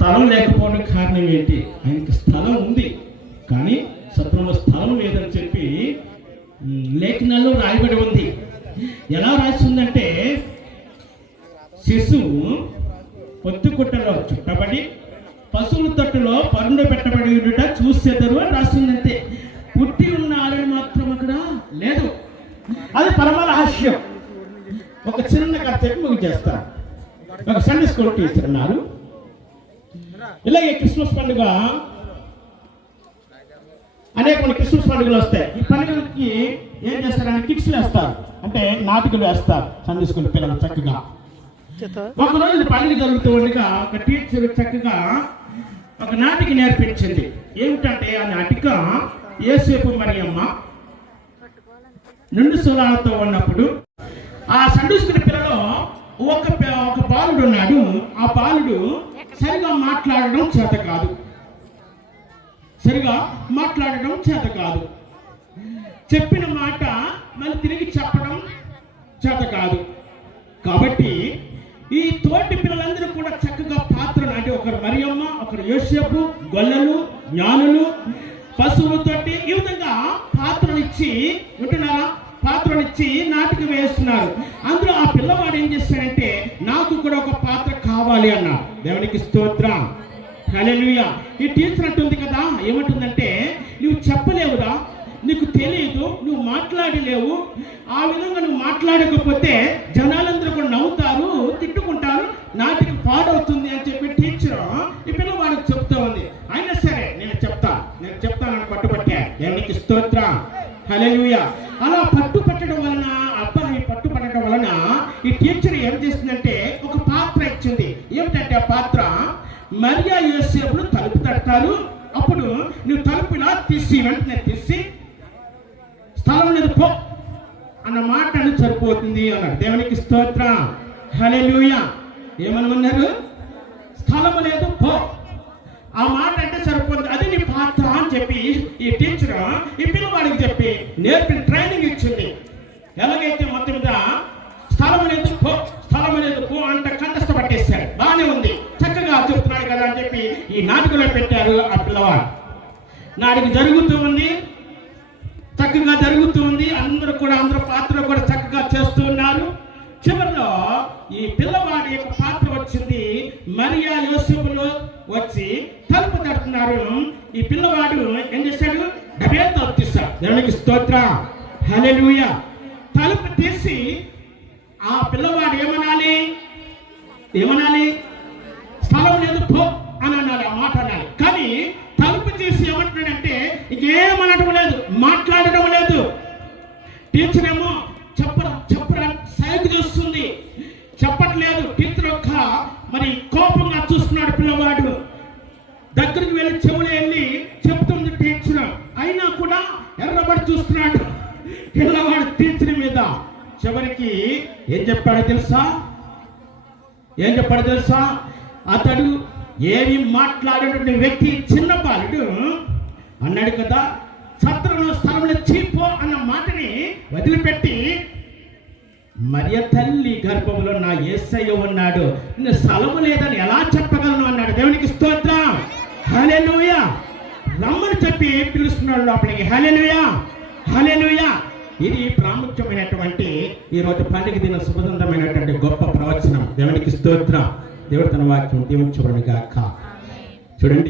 స్థలం లేకపోవడం కారణం ఏంటి? ఆయనకి స్థలం ఉంది కానీ సత్రంలో స్థలం లేదని చెప్పి లేఖనాల్లో రాయబడి ఉంది. ఎలా రాస్తుందంటే, శిశువు పొత్తుకుట్టలో చుట్టబడి పశువుల తట్టులో పరుండ పెట్టబడి ఉండుట చూసేద్దరు అని రాస్తుందంతే. పుట్టి ఉన్నారని మాత్రం అక్కడ లేదు. అది పరమ రహస్యం. ఒక చిన్న కథ చెప్పి ముగించేస్తారు. ఒక సండే స్కూల్ టీచర్ ఉన్నారు. ఇలాగే క్రిస్మస్ పండుగ, అనేక క్రిస్మస్ పండుగలు వస్తాయి. ఈ పండుగలకి ఏం చేస్తారంటే కిట్స్లు వేస్తారు, అంటే నాటికలు వేస్తారు సండే స్కూల్ పిల్లలు చక్కగా. ఒకరోజు పండుగ జరుగుతూ ఉండగా ఒక టీచర్ చక్కగా ఒక నాటిక నేర్పించింది. ఏమిటంటే ఆ నాటిక యేసేపు మరియమ్మ నిండు శూలాలతో ఉన్నప్పుడు ఆ సండే స్కూల్ పిల్లలో ఒక బాలుడు ఉన్నాడు. ఆ బాలుడు సరిగా మాట్లాడడం చేత కాదు, చెప్పిన మాట మళ్ళీ తిరిగి చెప్పడం చేత కాదు. కాబట్టి ఈ తోటి పిల్లలందరూ కూడా చక్కగా పాత్రలు, అంటే ఒకరు మరియమ్మ, ఒకరు యోసేపు, గొల్లలు, జ్ఞానులు, పశువులతోటి ఈ విధంగా పాత్రనిచ్చి ఉంటున్నారా, పాత్రనిచ్చి నాటిక వేస్తున్నారు. అందులో ఆ పిల్లవాడు ఏం చేస్తాడంటే, నాకు కూడా ఒక పాత్ర కావాలి అన్నాడు. దేవునికి స్తోత్రం, హల్లెలూయా. ఈ టీచర్ అంటుంది కదా, ఏమంటుందంటే, నువ్వు చెప్పలేవురా, నీకు తెలియదు, నువ్వు మాట్లాడలేవు, ఆ విధంగా నువ్వు మాట్లాడకపోతే జనాలందరూ కూడా నవ్వుతారు, తిట్టుకుంటారు, నాటికి పాడవుతుంది అని చెప్పి టీచర్ ఈ పిల్లవాడికి చెప్తా ఉంది. అయినా సరే నేను చెప్తానని పట్టుపట్టా. దేవునికి స్తోత్రం, హల్లెలూయా. అలా పట్టుపట్టడం వలన, అబ్బాయి పట్టుపట్టడం వలన ఈ టీచర్ ఏం చేస్తుందంటే ఒక పాత్ర ఇచ్చింది. ఏమిటంటే ఆ పాత్ర, మరియా యోసేపులు తలుపు తడతారు, అప్పుడు నువ్వు తలుపు ఇలా తీసి వెంటనే తీసి స్థలం లేదు పో అన్న మాట అని సరిపోతుంది అన్నాడు. దేవునికి స్తోత్రం, హల్లెలూయా. ఏమన్నారు? స్థలము లేదు పో, ఆ మాట అంటే సరిపోతుంది, అది నీ పాత్ర అని చెప్పి ఈ టీచర్ ఈ పిల్లవాడికి చెప్పి ట్రైనింగ్ ఇచ్చింది. ఎలాగైతే మొత్తం మీద స్థలం లేదు పో అంట కంటస్థ పట్టేశాడు. బాగానే ఉంది, చక్కగా చెప్తున్నాడు కదా అని చెప్పి ఈ నాటికలో పెట్టారు. ఆ పిల్లవాడు నాటికి చక్కగా జరుగుతూ ఉంది. అందరూ పాత్ర కూడా చక్కగా చేస్తూ ఉన్నారు. చివరిలో ఈ పిల్లవాడి యొక్క పాత్ర వచ్చింది. మరియా యోసేపులు వచ్చి తలుపు తడుతున్నారు. ఈ పిల్లవాడు ఏం చేశాడు? డబే తలుపు తీశాడు. దేవునికి స్తోత్రం, హల్లెలూయా. తలుపు తీసి ఆ పిల్లవాడు ఏమనాలి? స్థలం లేదు పో అని అనాలి, ఆ మాట అనాలి. కానీ తలుపు తీసి ఏమంటున్నాడంటే ఇంకేమనడం లేదు, మాట్లాడడం లేదు. టీచర్ ఏమో చెప్పరా సైగ చేస్తుంది, చెప్పట్లేదు. టీచర్ యొక్క మరి కోపంగా చూస్తున్నాడు పిల్లవాడు. దగ్గరికి వెళ్ళి చెవులు వెళ్ళి చెప్తుంది టీచర్, అయినా కూడా ఎర్రబడి చూస్తున్నాడు పిల్లవాడు టీచర్ మీద. చివరికి ఏం చెప్పాడో తెలుసా? అతడు ఏమి మాట్లాడేటువంటి వ్యక్తి, చిన్న బాలుడు అన్నాడు కదా, సత్రంలో స్థలంలో చీపో అన్న మాటని వదిలిపెట్టి, మరియ తల్లి గర్భంలో నా యేసయ్య ఉన్నాడు, నేను స్థలము లేదని ఎలా చెప్పగలను అన్నాడు. దేవునికి స్తోత్రం, హల్లెలూయా. రమ్మని చెప్పి పిలుస్తున్నాడు లోపలికి. హల్లెలూయా, హల్లెలూయా. ఇది ప్రాముఖ్యమైనటువంటి ఈరోజు పండుగ దిన శుభదంతమైనటువంటి గొప్ప ప్రవచనం. దేవునికి స్తోత్రం. దేవుడు తన వాక్యం దీవించబడును గాక. చూడండి.